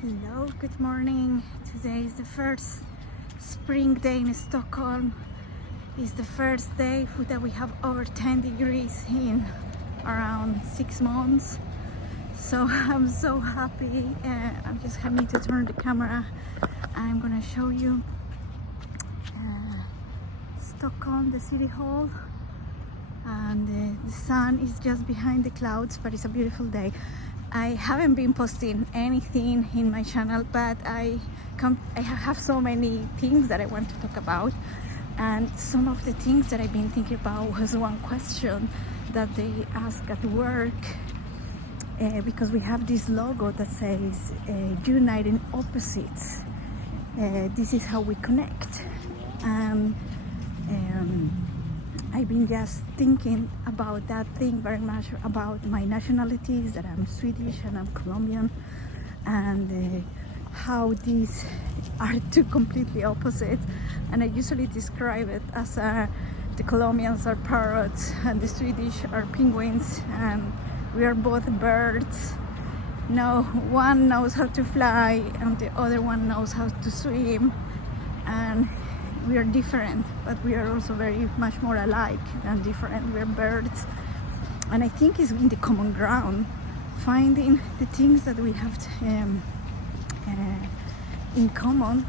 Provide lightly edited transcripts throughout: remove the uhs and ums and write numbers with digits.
Hello, good morning. Today is the first spring day in Stockholm. It's the first day that we have over 10 degrees in around 6 months. So I'm so happy. I'm just happy to turn the camera. I'm gonna show you Stockholm, the city hall. And the sun is just behind the clouds, but it's a beautiful day. I haven't been posting anything in my channel, but I have so many things that I want to talk about, and some of the things that I've been thinking about was one question that they ask at work, because we have this logo that says uniting opposites. This is how we connect. I've been just thinking about that thing very much, about my nationalities, that I'm Swedish and I'm Colombian, and how these are two completely opposite. And I usually describe it as the Colombians are parrots and the Swedish are penguins, and we are both birds. No, one knows how to fly and the other one knows how to swim, and we are different, but we are also very much more alike than different. We're birds, and I think it's in the common ground, finding the things that we have in common,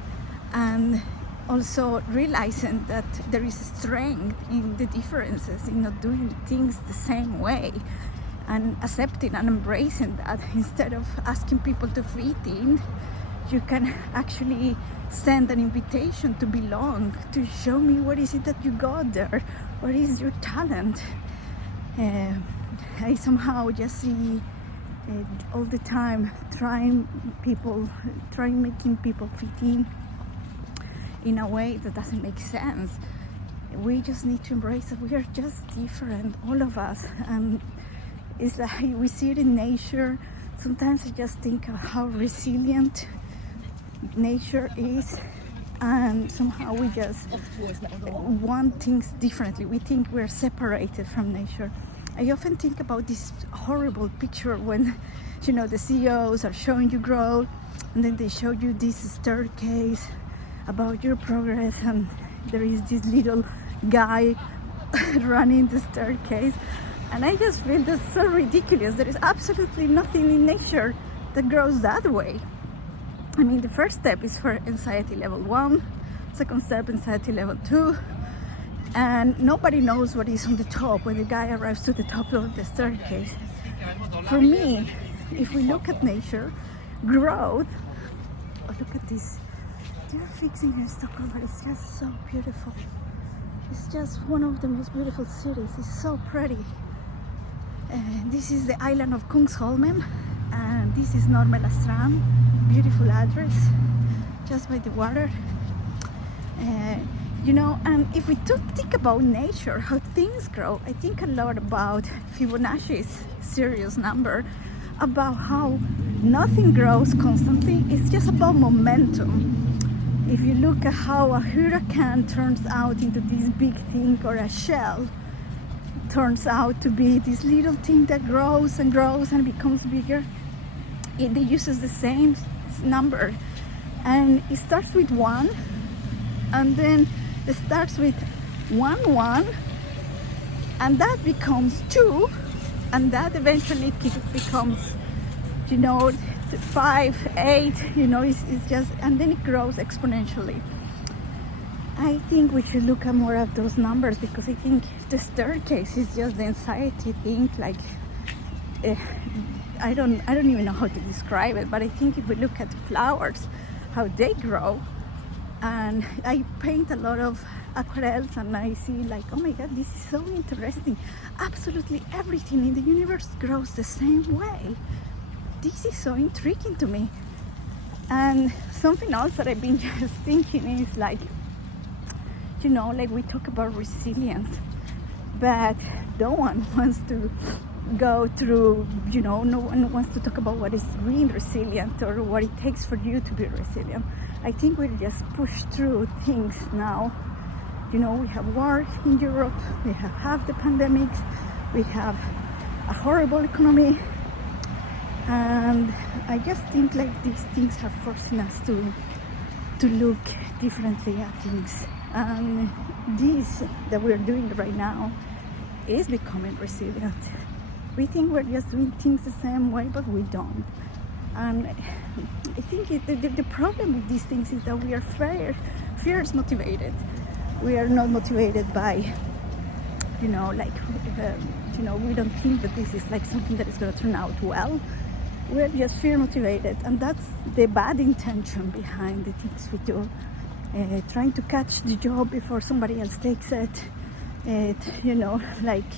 and also realizing that there is strength in the differences, in not doing things the same way, and accepting and embracing that. Instead of asking people to fit in, you can actually send an invitation to belong, to show me what is it that you got there, what is your talent. I somehow just see all the time trying making people fit in a way that doesn't make sense. We just need to embrace that we are just different, all of us. And it's like we see it in nature. Sometimes I just think of how resilient nature is, and somehow we just want things differently. We think we're separated from nature. I often think about this horrible picture when, the CEOs are showing you growth, and then they show you this staircase about your progress, and there is this little guy running the staircase, and I just feel that's so ridiculous. There is absolutely nothing in nature that grows that way. I mean, the first step is for anxiety level 1, second step anxiety level 2, and nobody knows what is on the top when the guy arrives to the top of the staircase. For me, if we look at nature, growth, look at this, they're fixing here in Stockholm, but it's just so beautiful. It's just one of the most beautiful cities. It's so pretty. This is the island of Kungsholmen, and this is Nordic Strand. Beautiful address, just by the water. And if we think about nature, how things grow, I think a lot about Fibonacci's serious number, about how nothing grows constantly. It's just about momentum. If you look at how a hurricane turns out into this big thing, or a shell turns out to be this little thing that grows and grows and becomes bigger, it uses the same number, and it starts with 1, and then it starts with 1, and that becomes 2, and that eventually becomes 5, 8, it's just, and then it grows exponentially. I think we should look at more of those numbers, because I think the staircase is just the anxiety thing. Like I don't even know how to describe it, but I think if we look at the flowers, how they grow, and I paint a lot of aquarels, and I see like, oh my god, this is so interesting. Absolutely everything in the universe grows the same way. This is so intriguing to me. And something else that I've been just thinking is like, like we talk about resilience, but no one wants to go through, no one wants to talk about what is being resilient, or what it takes for you to be resilient. I think we just push through things now. We have war in Europe, we have the pandemics, we have a horrible economy, And I just think like these things are forcing us to look differently at things. And this that we're doing right now is becoming resilient. We think we're just doing things the same way, but we don't. And I think the problem with these things is that we are fears motivated. We are not motivated by, we don't think that this is like something that is going to turn out well. We're just fear motivated, and that's the bad intention behind the things we do. Trying to catch the job before somebody else takes it, like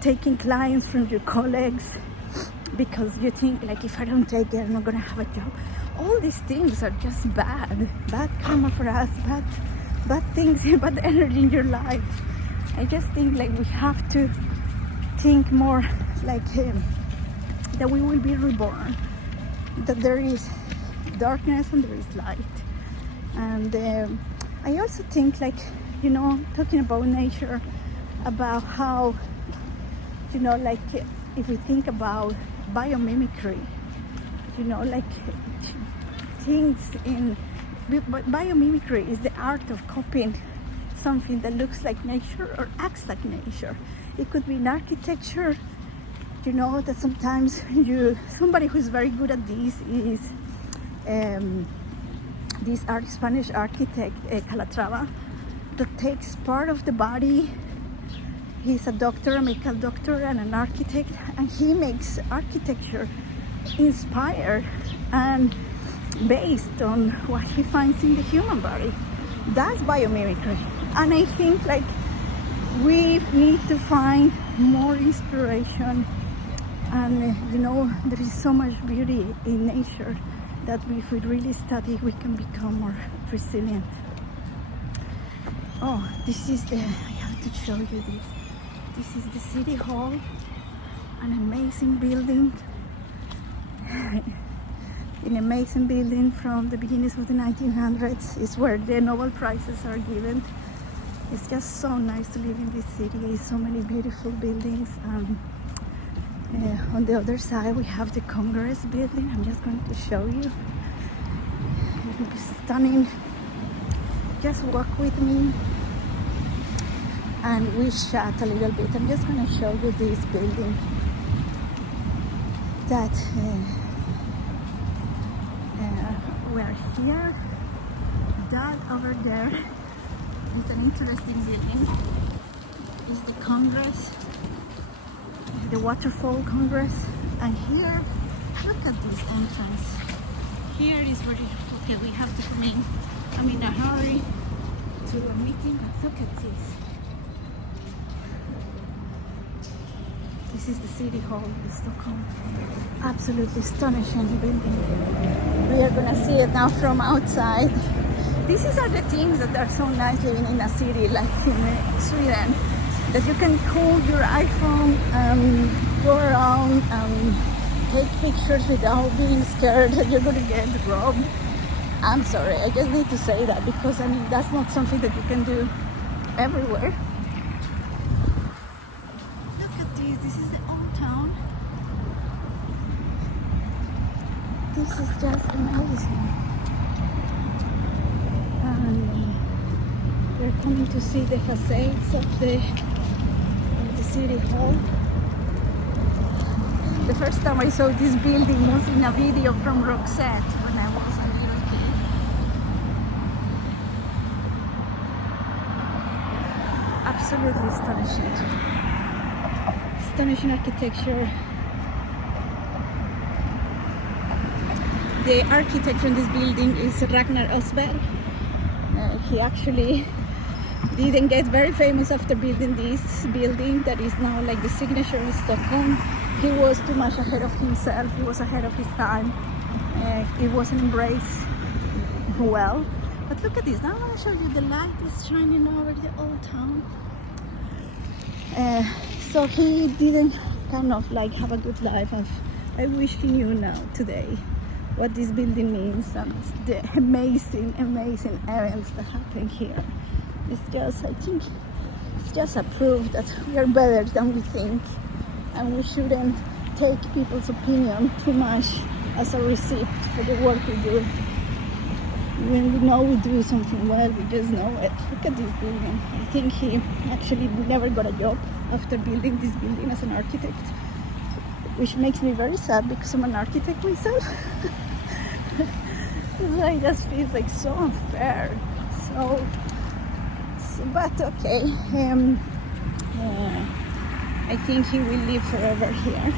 taking clients from your colleagues because you think like, if I don't take it, I'm not gonna have a job. All these things are just bad karma for us, bad things, bad energy in your life. I just think like we have to think more like that we will be reborn, that there is darkness and there is light. And I also think like, talking about nature, about how, like if we think about biomimicry, like things in biomimicry is the art of copying something that looks like nature or acts like nature. It could be in architecture, that sometimes somebody who's very good at this is this Spanish architect Calatrava, that takes part of the body. He's a doctor, a medical doctor and an architect, and he makes architecture inspired and based on what he finds in the human body. That's biomimicry. And I think like we need to find more inspiration, and there is so much beauty in nature that if we really study, we can become more resilient. Oh, I have to show you this. This is the City Hall, an amazing building. An amazing building from the beginnings of the 1900s. It's where the Nobel Prizes are given. It's just so nice to live in this city. So many beautiful buildings. On the other side we have the Congress building. I'm just going to show you. It will be stunning. Just walk with me and we chat a little bit. I'm just going to show you this building that we're here. That over there is an interesting building. It's the Congress, the Waterfall Congress. And here, look at this entrance. Here is where we have to come in. I'm in a hurry to a meeting, but look at this. This is the City Hall of Stockholm. Absolutely astonishing building. We are gonna see it now from outside. These are the things that are so nice living in a city like in Sweden, that you can hold your iPhone and go around and take pictures without being scared that you're gonna get robbed. I'm sorry, I just need to say that because that's not something that you can do everywhere. Look at this. This is the old town. This is just amazing. And we're coming to see the facades of the City Hall. The first time I saw this building was in a video from Roxette when I was a little kid. Absolutely astonishing. Astonishing architecture. The architect in this building is Ragnar Östberg. He actually didn't get very famous after building this building that is now like the signature in Stockholm. He was too much ahead of himself. He was ahead of his time. It wasn't embraced well. But look at this. Now I want to show you the light is shining over the old town. So he didn't kind of like have a good life. I wish he knew now today what this building means and the amazing events that happen here. It's just, I think, it's just a proof that we are better than we think, and we shouldn't take people's opinion too much as a receipt for the work we do. When we know we do something well, we just know it. Look at this building. I think he actually never got a job after building this building as an architect, which makes me very sad because I'm an architect myself. So I just feel like so unfair. But okay. I think he will live forever here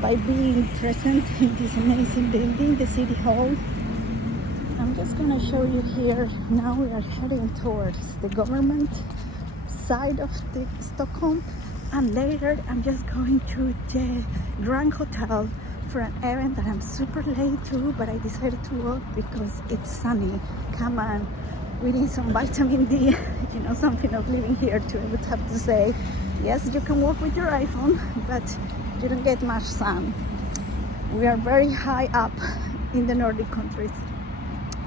by being present in this amazing building, the City Hall. I'm just gonna show you here. Now we are heading towards the government side of the Stockholm, and later I'm just going to the Grand Hotel for an event that I'm super late to, but I decided to walk because it's sunny. Come on, we need some vitamin D. You know, something of living here too. I would have to say, yes, you can walk with your iPhone, but you don't get much sun. We are very high up in the Nordic countries,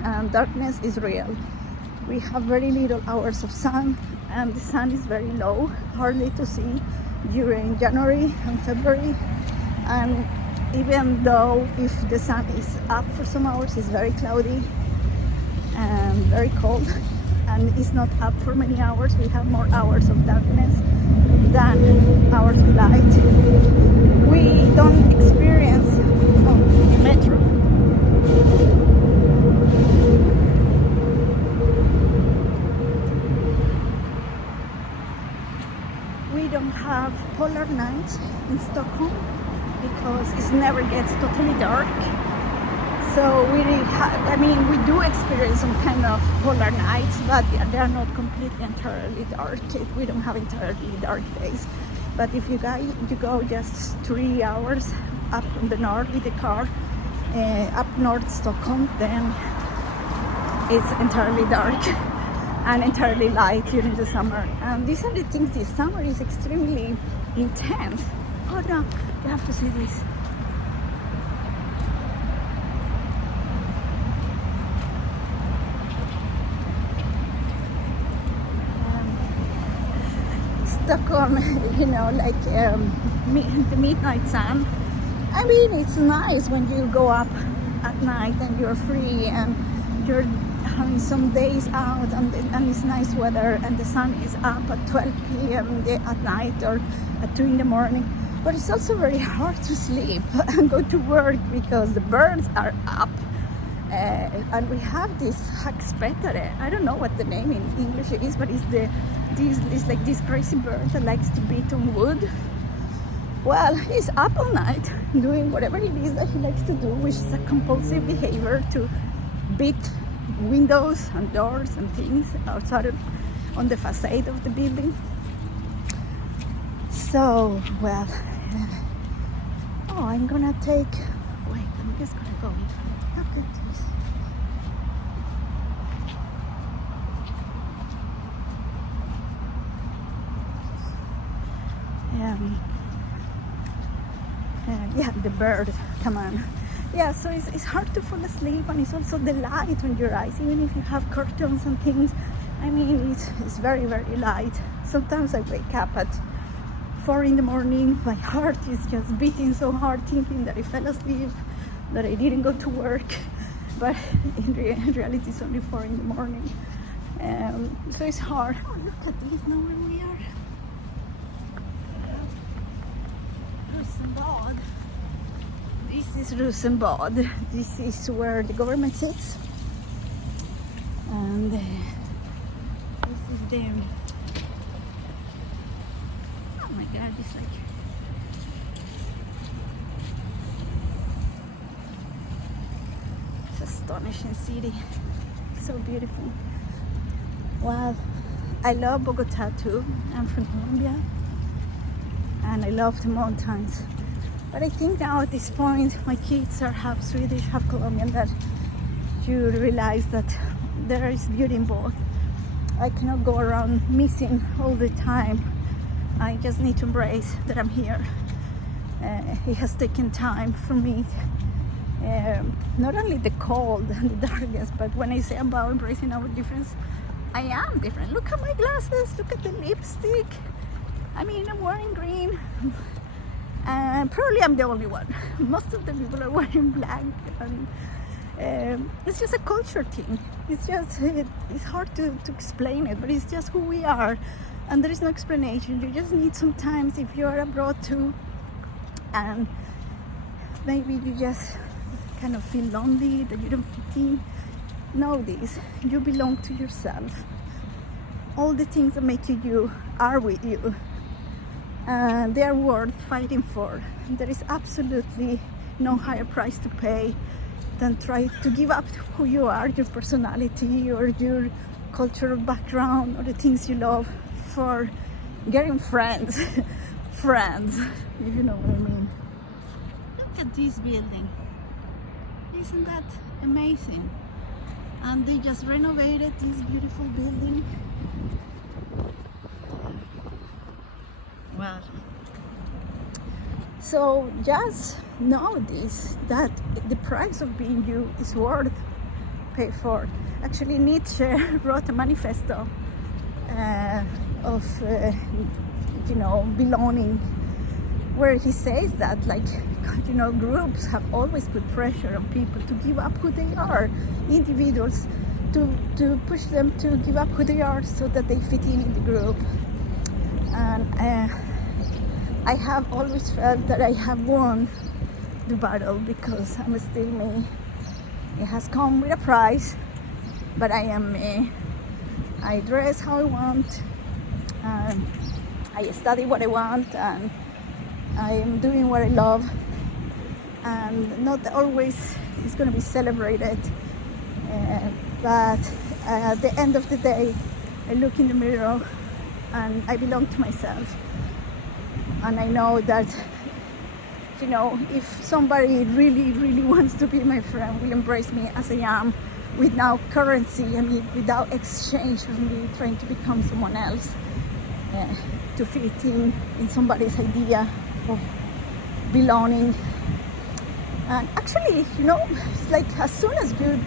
and darkness is real. We have very little hours of sun, and the sun is very low, hardly to see during January and February. And even though if the sun is up for some hours, it's very cloudy and very cold, and it's not up for many hours. We have more hours of darkness than hours of light. We don't experience metro. We don't have polar nights in Stockholm because it never gets totally dark. So we do experience some kind of polar nights, but they are not completely entirely dark. We don't have entirely dark days. But if you go just 3 hours up on the north with the car, up north Stockholm, then it's entirely dark and entirely light during the summer. And these are the things. This summer is extremely intense. Oh no, you have to see this. Stockholm, you know, like the midnight sun. I mean, it's nice when you go up at night and you're free and you're having some days out, and it's nice weather and the sun is up at 12 p.m. at night or at 2 in the morning. But it's also very hard to sleep and go to work because the birds are up. And we have this hackspettere. I don't know what the name in English is, but it's like this crazy bird that likes to beat on wood. Well, he's up all night doing whatever it is that he likes to do, which is a compulsive behavior to beat windows and doors and things outside on the facade of the building. So, well, I'm gonna take, wait, I'm just gonna go. Look at this. Yeah, the bird, come on. Yeah, so it's hard to fall asleep, and it's also the light on your eyes, even if you have curtains and things. I mean, it's very, very light. Sometimes I wake up at 4 in the morning, my heart is just beating so hard, thinking that I fell asleep, that I didn't go to work, but in reality it's only 4 in the morning. So it's hard. Oh, look at this, now where we are. Rosenbad. This is Rosenbad. This is where the government sits. And this is the, oh my god, it's like, it's astonishing city, so beautiful. Wow, I love Bogota too. I'm from Colombia and I love the mountains, but I think now at this point my kids are half Swedish, half Colombian, that you realize that there is beauty in both. I cannot go around missing all the time. I just need to embrace that I'm here. It has taken time for me, not only the cold and the darkness, but when I say about embracing our difference, I am different. Look at my glasses, look at the lipstick. I mean, I'm wearing green. And probably I'm the only one. Most of the people are wearing black, and it's just a culture thing. It's just, it's hard to explain it, but it's just who we are, and there is no explanation. You just need sometimes, if you are abroad too, and maybe you just kind of feel lonely, that you don't fit in, know this, you belong to yourself. All the things that make you are with you, and they are worth fighting for. There is absolutely no higher price to pay than try to give up who you are, your personality or your cultural background or the things you love, for getting friends. Friends, if you know what I mean. Look at this building. Isn't that amazing? And they just renovated this beautiful building. Well, so just know this, that the price of being you is worth pay for. Actually, Nietzsche wrote a manifesto of belonging, where he says that, like, groups have always put pressure on people to give up who they are, individuals to push them to give up who they are so that they fit in the group. And I have always felt that I have won the battle, because I'm still me. It has come with a price, but I am me. I dress how I want, and I study what I want, and I am doing what I love, and not always it's going to be celebrated, but at the end of the day, I look in the mirror and I belong to myself. And I know that, if somebody really, really wants to be my friend, will embrace me as I am, without currency, without exchange of me trying to become someone else, to fit in somebody's idea of belonging. And actually, it's like, as soon as you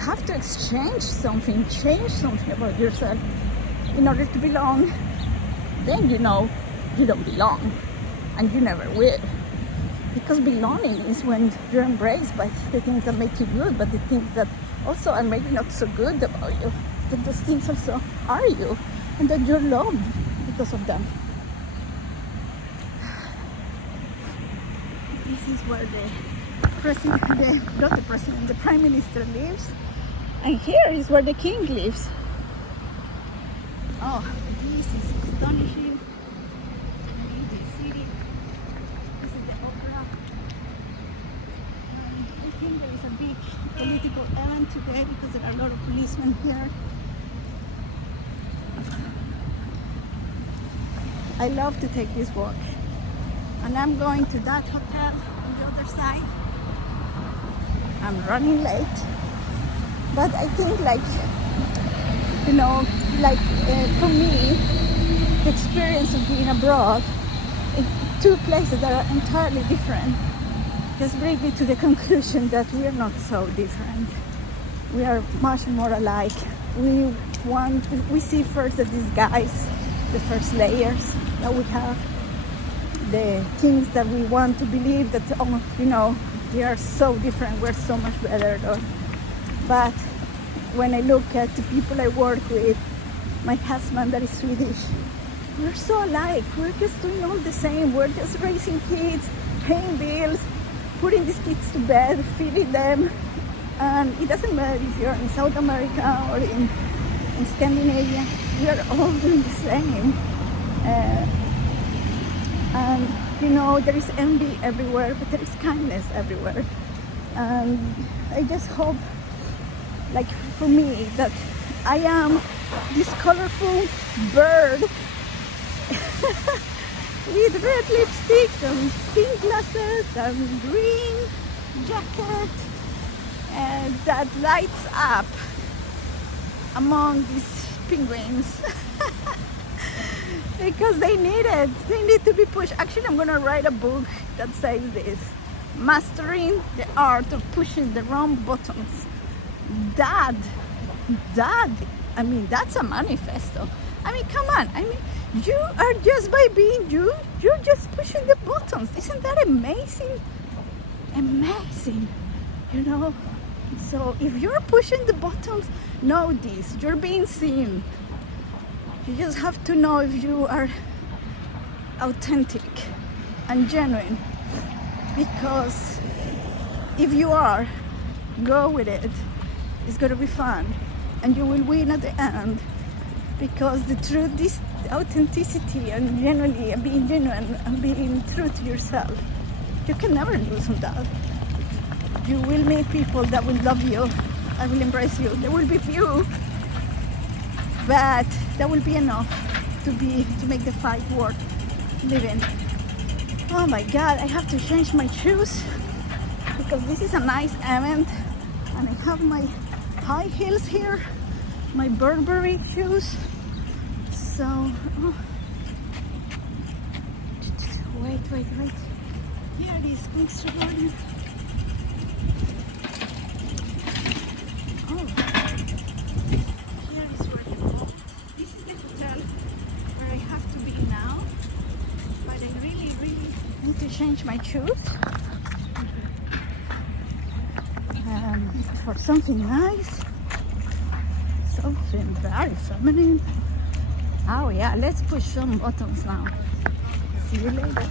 have to exchange something, change something about yourself in order to belong, then you don't belong, and you never will. Because belonging is when you're embraced by the things that make you good, but the things that also are maybe not so good about you, that those things also are you, and that you're loved because of them. This is where the Prime Minister lives, and here is where the King lives. Oh, this is astonishing. Amazing city. This is the opera. I think there is a big political event today, because there are a lot of policemen here. I love to take this walk, and I'm going to that hotel on the other side. I'm running late, but I think, for me, the experience of being abroad in two places that are entirely different just brings me to the conclusion that we are not so different. We are much more alike. We see first that these guys, the first layers that we have, the things that we want to believe that, they are so different, we're so much better. But when I look at the people I work with, my husband that is Swedish, we're so alike. We're just doing all the same. We're just raising kids, paying bills, putting these kids to bed, feeding them. And it doesn't matter if you're in South America or in Scandinavia, we are all doing the same. And there is envy everywhere, but there is kindness everywhere. And I just hope, for me, that I am this colorful bird with red lipsticks and pink glasses and green jacket, and that lights up among these penguins. Because they need it. They need to be pushed. Actually, I'm gonna write a book that says this: Mastering the Art of Pushing the Wrong Buttons. That's a manifesto. Come on. You are just by being you, you're just pushing the buttons. Isn't that amazing? Amazing, you know? So if you're pushing the buttons, know this, you're being seen. You just have to know if you are authentic and genuine, because if you are, go with it. It's gonna be fun and you will win at the end, because the truth is authenticity and genuinely and being genuine and being true to yourself. You can never lose on that. You will meet people that will love you and will embrace you. There will be few, but that will be enough to make the fight worth living. Oh my God, I have to change my shoes because this is a nice event and I have my high heels here, my Burberry shoes. So, wait. Here it is, Mr. Gordon. Oh, here is where you go. This is the hotel where I have to be now, but I really need to change my shoes for something nice, something very feminine. Oh yeah, let's push some buttons now. See you later.